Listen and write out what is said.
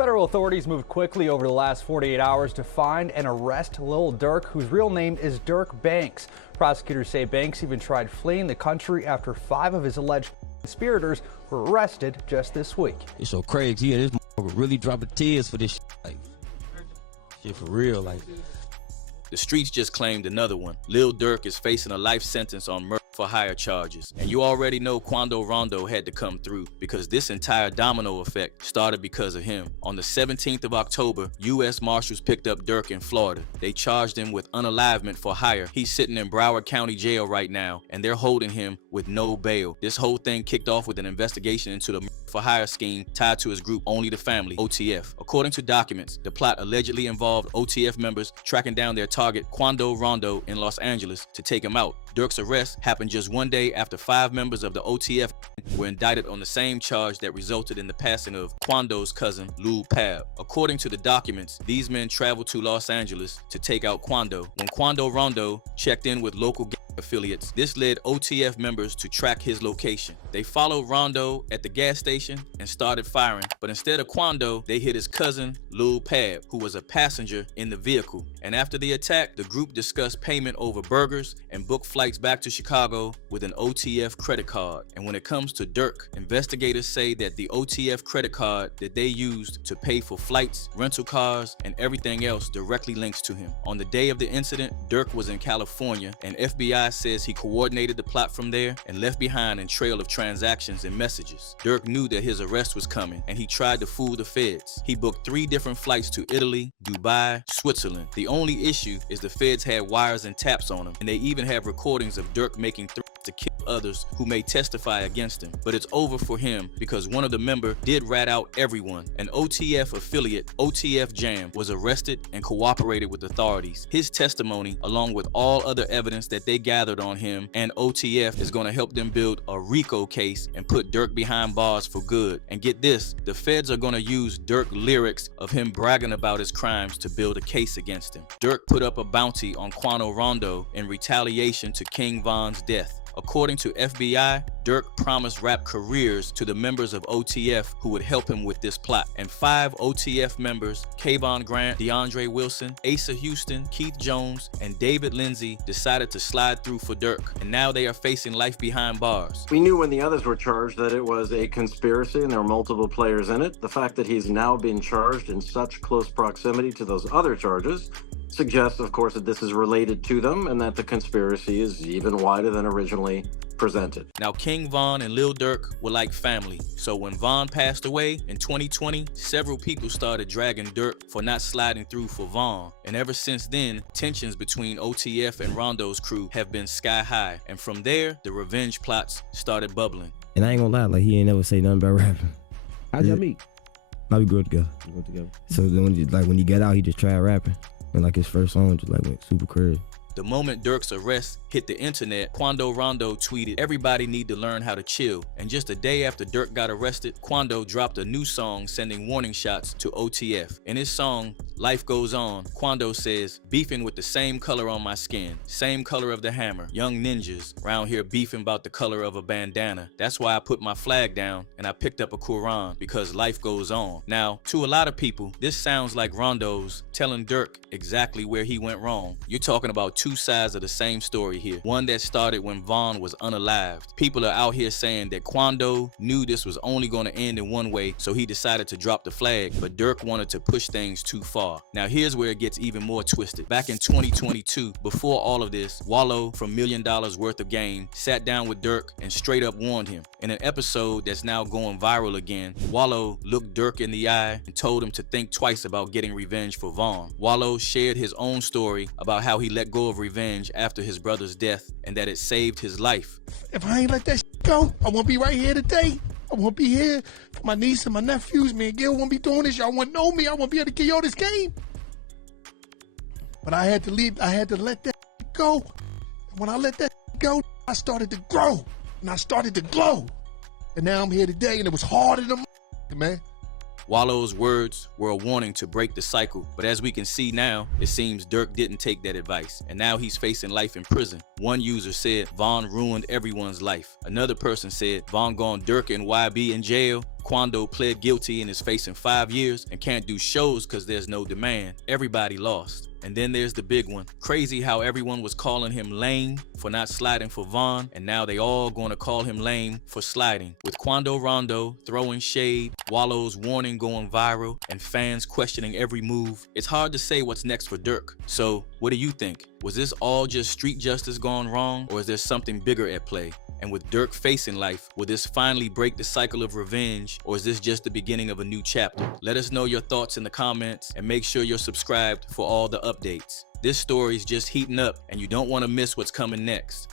Federal authorities moved quickly over the last 48 hours to find and arrest Lil Durk, whose real name is Dirk Banks. Prosecutors say Banks even tried fleeing the country after 5 of his alleged conspirators were arrested just this week. It's so crazy. Yeah, this motherfucker really dropping tears for this shit. Like, shit for real. Like, the streets just claimed another one. Lil Durk is facing a life sentence on murder for hire charges. And you already know Quando Rondo had to come through, because this entire domino effect started because of him. On the 17th of October, U.S. Marshals picked up Durk in Florida. They charged him with unalivement for hire. He's sitting in Broward County Jail right now, and they're holding him with no bail. This whole thing kicked off with an investigation into the for hire scheme tied to his group Only the Family, OTF. According to documents, the plot allegedly involved OTF members tracking down their target Quando Rondo in Los Angeles to take him out. Durk's arrest happened just one day after 5 members of the OTF were indicted on the same charge that resulted in the passing of Quando's cousin, Lil Pab. According to the documents, these men traveled to Los Angeles to take out Quando. When Quando Rondo checked in with local gang affiliates, this led OTF members to track his location. They followed Rondo at the gas station and started firing, but instead of Quando, they hit his cousin, Lil Pab, who was a passenger in the vehicle. And after the attack, the group discussed payment over burgers and booked flights back to Chicago with an OTF credit card. And when it comes to Durk, investigators say that the OTF credit card that they used to pay for flights, rental cars, and everything else directly links to him. On the day of the incident, Durk was in California, and FBI says he coordinated the plot from there and left behind a trail of transactions and messages. Durk knew that his arrest was coming, and he tried to fool the feds. He booked 3 different flights to Italy, Dubai, Switzerland. The only issue is the feds had wires and taps on him, and they even have recordings of Durk making threats to kill others who may testify against him. But it's over for him because one of the members did rat out everyone. An OTF affiliate, OTF Jam, was arrested and cooperated with authorities. His testimony, along with all other evidence that they gathered on him and OTF, is going to help them build a RICO case and put Durk behind bars for good. And get this, the feds are going to use Durk lyrics of him bragging about his crimes to build a case against him. Durk put up a bounty on Quando Rondo in retaliation to King Von's death. According to FBI, Durk promised rap careers to the members of OTF who would help him with this plot. And 5 OTF members, Kayvon Grant, DeAndre Wilson, Asa Houston, Keith Jones, and David Lindsay, decided to slide through for Durk. And now they are facing life behind bars. We knew when the others were charged that it was a conspiracy and there were multiple players in it. The fact that he's now been charged in such close proximity to those other charges suggests, of course, that this is related to them and that the conspiracy is even wider than originally presented. Now, King Von and Lil Durk were like family. So when Von passed away in 2020, several people started dragging Durk for not sliding through for Von. And ever since then, tensions between OTF and Rondo's crew have been sky high. And from there, the revenge plots started bubbling. and I ain't gonna lie, like he ain't never say nothing about rapping. How'd y'all meet? Now we grew up together. You went together. So then when he got out, he just tried rapping. And like his first song just like went super crazy. The moment Durk's arrest hit the internet, Quando Rondo tweeted, "Everybody need to learn how to chill." And just a day after Durk got arrested, Quando dropped a new song sending warning shots to OTF. In his song, Life Goes On, Quando says, "Beefing with the same color on my skin, same color of the hammer. Young ninjas round here beefing about the color of a bandana. That's why I put my flag down and I picked up a Quran, because life goes on." Now, to a lot of people, this sounds like Rondo's telling Durk exactly where he went wrong. You're talking about two sides of the same story here. One that started when Von was unalived. People are out here saying that Quando knew this was only going to end in one way, so he decided to drop the flag, but Durk wanted to push things too far. Now here's where it gets even more twisted. Back in 2022, before all of this, Wallow from $1 Million Worth of Game sat down with Durk and straight up warned him. In an episode that's now going viral again, Wallow looked Durk in the eye and told him to think twice about getting revenge for Von. Wallow shared his own story about how he let go of revenge after his brother's death and that it saved his life. If I ain't let that go, I won't be right here today. I won't be here for my niece and my nephews. Me and Gil won't be doing this. Y'all won't know me. I won't be able to give y'all this game. But I had to leave. I had to let that go. When I let that go, I started to grow and I started to glow. And now I'm here today, and it was harder than man. Wallow's words were a warning to break the cycle, but as we can see now, it seems Durk didn't take that advice, and now he's facing life in prison. One user said Von ruined everyone's life. Another person said Von gone Durk and YB in jail Quando pled guilty and is facing 5 years and can't do shows because there's no demand. Everybody lost. And then there's the big one. Crazy how everyone was calling him lame for not sliding for Vaughn, and now they all gonna call him lame for sliding. With Quando Rondo throwing shade, Wallow's warning going viral, and fans questioning every move, it's hard to say what's next for Durk. So, what do you think? Was this all just street justice gone wrong, or is there something bigger at play? And with Durk facing life, will this finally break the cycle of revenge, or is this just the beginning of a new chapter? Let us know your thoughts in the comments, and make sure you're subscribed for all the updates. This story is just heating up, and you don't want to miss what's coming next.